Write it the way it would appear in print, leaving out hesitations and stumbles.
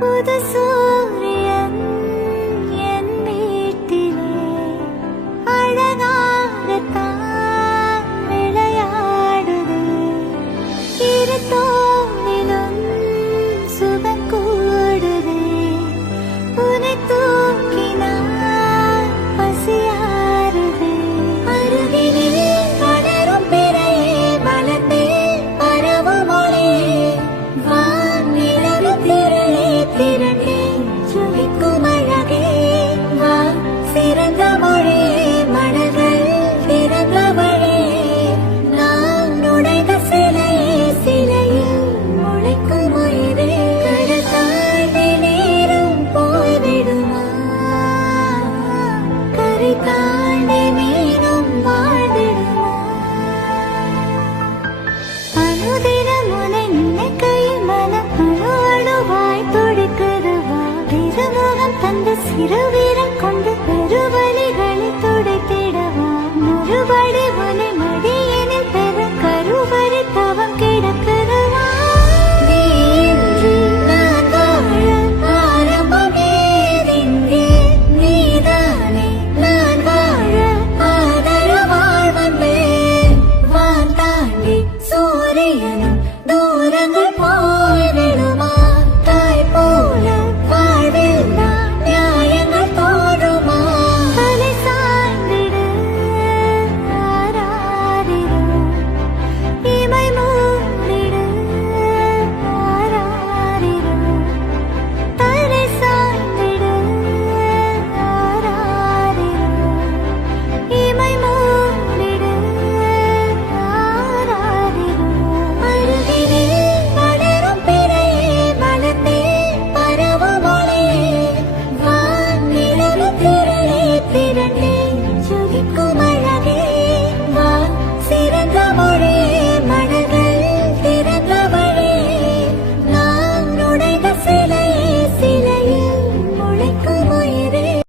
புது சூரியன் என் வீட்டிலே அழகாகத்தான் விளையாடுது. இரு தோளிலும் சுகம் கூடுது. உனை தூக்கினால் பசியாறுது. அருகினில் வளரும் பிறையே வளர்ந்தே பரவும் ஒளியே வானிலவின் திரளே திரண்டே ஜொலிக்கும் அழகே வா சிறந்த மொழியே மனங்கள் திறந்த வழியே நான் நுழைந்த சிலையே சிலையில் முளைக்கும் உயிரே கடல் தாண்டி நேரம் போய்விடுமா கரை தாண்டி மீனும் வாழ்ந்திடுமா அனுதினம் உன்னை நினைக்கையில் மனம் அணு அணுவாய் துடிக்குதுவா திருமுகம் தந்த சிறு வீரம் கொண்டு பெறுவ